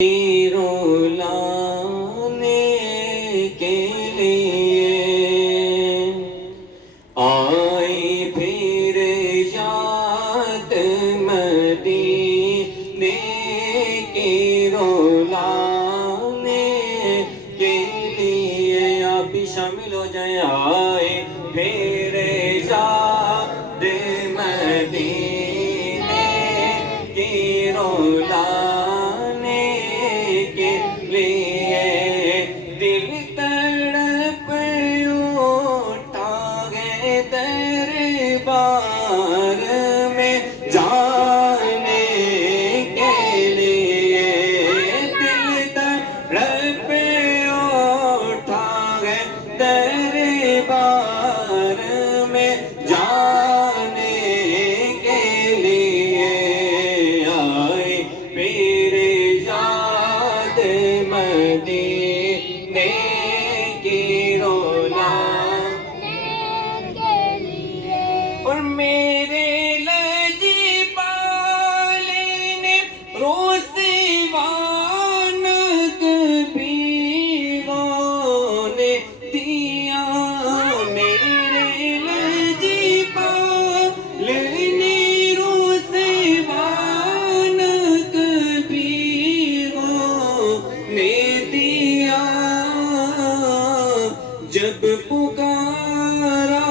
رولانے کے لیے آئی پھر یاد مدینے کی رولانے کے لیے آپ بھی شامل ہو جائیں آئے پھر یاد مدینے کی رولانے کے لیے دل تڑپ اٹھا گئے دربار میں جانے کے لیے دل تڑپ اٹھا گئے دربار میں جانے کے لیے آئے پیر یاد مدینے کی رولانے کے لیے اور میرے لجپال نے روسوان کبیروں نے دیا میرے لجپال نے روسوان کبیروں نے دیا جب پکارا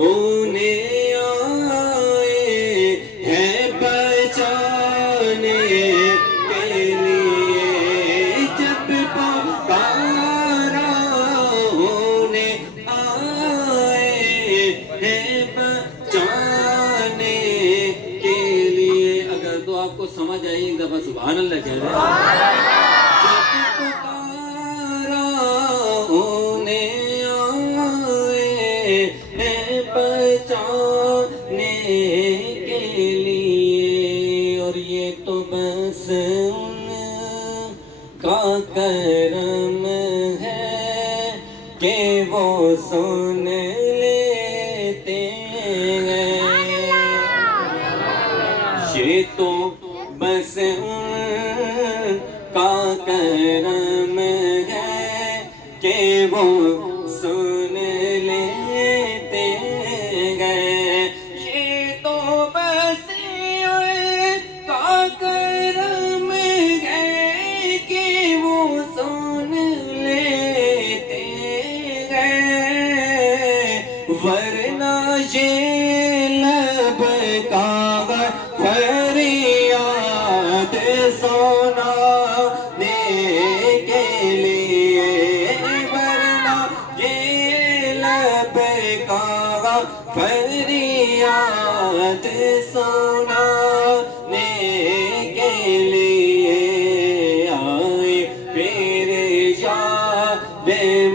انہیں آئے ہیں بچانے کے لیے جب پکارا انہیں آئے ہیں بچانے کے لیے اگر تو آپ کو سمجھ آئی ایک دفعہ سبحان اللہ کہہ رہے ہیں جب پکارا انہیں آئے ہیں بچانے کے لیے اور یہ تو بس ان کا کرم ہے کہ وہ سن لیتے ہیں یہ تو بس ان کا کرم ہے کہ وہ سن لیتے گئے یہ تو بس ان کا کرم ہے کہ وہ سن لیتے گئے ورنہ یہ لب کا فریاد سنانے کے لیے ورنہ یہ لب کا فریاد سنانے کے لیے آئے پھر یاد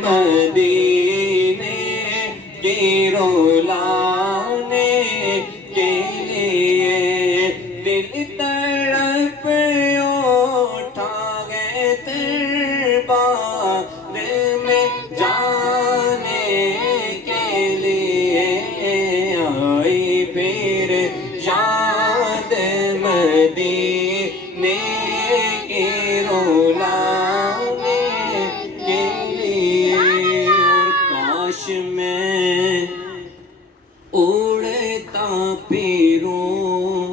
مدینے کی رولانے کے لیے دل تڑپ اٹھا گئے دربار میں جانے کے لیے آئی پھر یاد مدینے کی رولانے کے لیے کاش میں اڑتا پھروں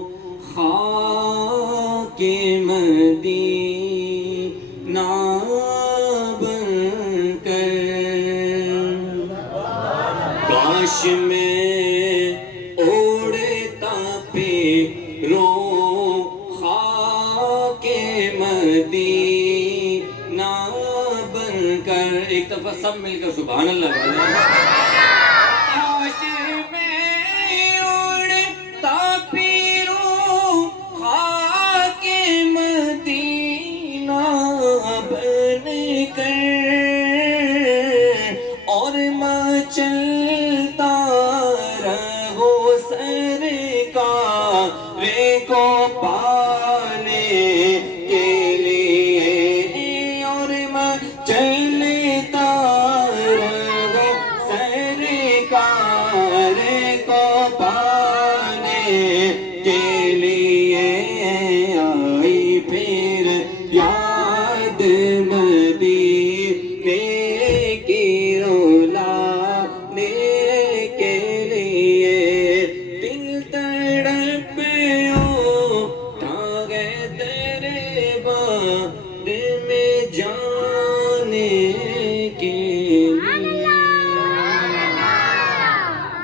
خاک مدینہ بن کر کاش میں اڑتا پھروں خاک مدینہ بن کر ایک دفعہ سب مل کر سبحان اللہ کہہ